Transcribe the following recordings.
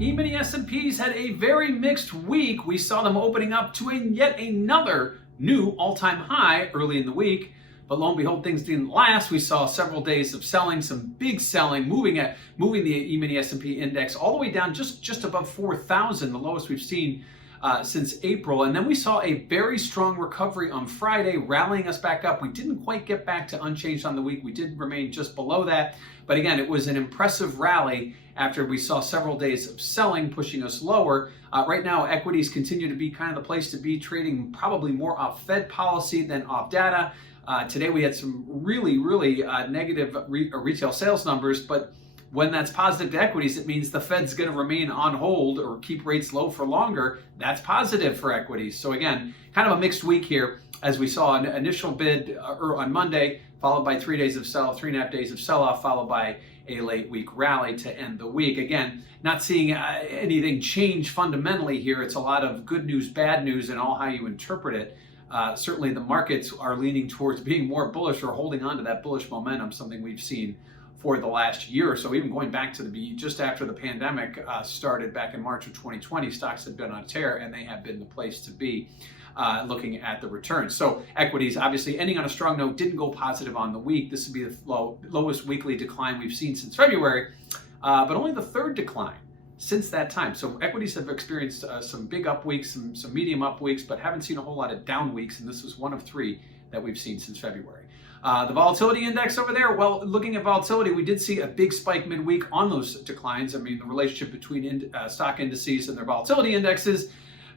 E-mini S&Ps had a very mixed week. We saw them opening up to yet another new all-time high early in the week. But lo and behold, things didn't last. We saw several days of selling, some big selling, moving the E-mini S&P index all the way down just above 4,000, the lowest we've seen since April. And then we saw a very strong recovery on Friday, rallying us back up. We didn't quite get back to unchanged on the week. We did remain just below that. But again, it was an impressive rally after we saw several days of selling, pushing us lower. Right now, equities continue to be kind of the place to be, trading probably more off Fed policy than off data. Today we had some really negative retail sales numbers, but when that's positive to equities, it means the Fed's going to remain on hold or keep rates low for longer. That's positive for equities. So again, kind of a mixed week here, as we saw an initial bid on Monday, followed by 3 days of sell, 3.5 days of sell-off, followed by a late week rally to end the week. Again, not seeing anything change fundamentally here. It's a lot of good news, bad news, and all how you interpret it. Certainly the markets are leaning towards being more bullish or holding on to that bullish momentum, something we've seen for the last year or so. Even going back to just after the pandemic started back in March of 2020, stocks have been on a tear, and they have been the place to be looking at the returns. So equities obviously ending on a strong note, didn't go positive on the week. This would be the lowest weekly decline we've seen since February, but only the third decline since that time. So equities have experienced some big up weeks, some medium up weeks, but haven't seen a whole lot of down weeks, and this was one of three that we've seen since February. The volatility index over there, well, looking at volatility, we did see a big spike midweek on those declines. I mean, the relationship between stock indices and their volatility indexes,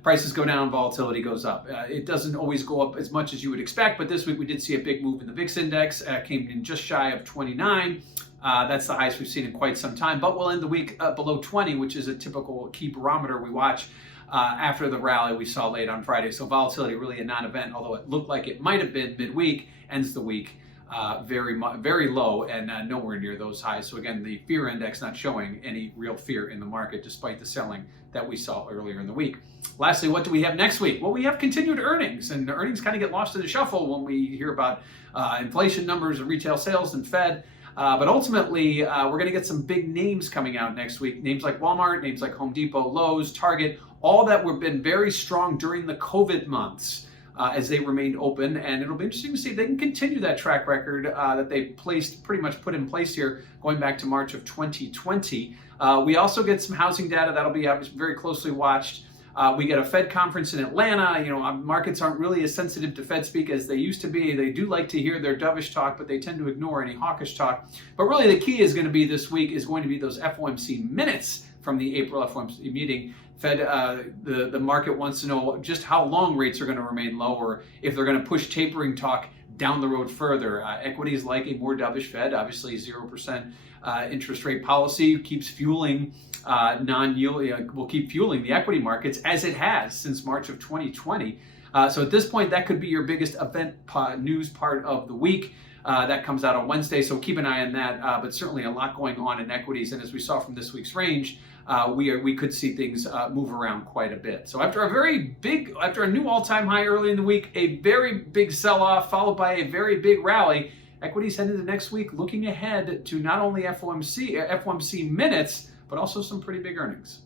prices go down, volatility goes up. It doesn't always go up as much as you would expect, but this week we did see a big move in the VIX index, came in just shy of 29. That's the highest we've seen in quite some time, but we'll end the week below 20, which is a typical key barometer we watch after the rally we saw late on Friday. So volatility really a non-event, although it looked like it might have been midweek, ends the week very low and nowhere near those highs. So again, the fear index not showing any real fear in the market despite the selling that we saw earlier in the week. Lastly, what do we have next week? Well, we have continued earnings, and earnings kind of get lost in the shuffle when we hear about inflation numbers and retail sales and Fed. But ultimately, we're going to get some big names coming out next week. Names like Walmart, names like Home Depot, Lowe's, Target, all that have been very strong during the COVID months as they remained open. And it'll be interesting to see if they can continue that track record that they pretty much put in place here going back to March of 2020. We also get some housing data that'll be very closely watched. We get a Fed conference in Atlanta. Markets aren't really as sensitive to Fed speak as they used to be. They do like to hear their dovish talk, but they tend to ignore any hawkish talk. But really the key is going to be this week is going to be those FOMC minutes from the April FOMC meeting. Fed, the market wants to know just how long rates are going to remain low, or if they're going to push tapering talk down the road further. Equities like a more dovish Fed. Obviously 0% interest rate policy keeps fueling non-yield, will keep fueling the equity markets as it has since March of 2020. So at this point, that could be your biggest event news part of the week. That comes out on Wednesday, so keep an eye on that. But certainly a lot going on in equities, and as we saw from this week's range, we could see things move around quite a bit. So after a new all-time high early in the week, a very big sell-off followed by a very big rally, equities head into next week looking ahead to not only FOMC minutes, but also some pretty big earnings.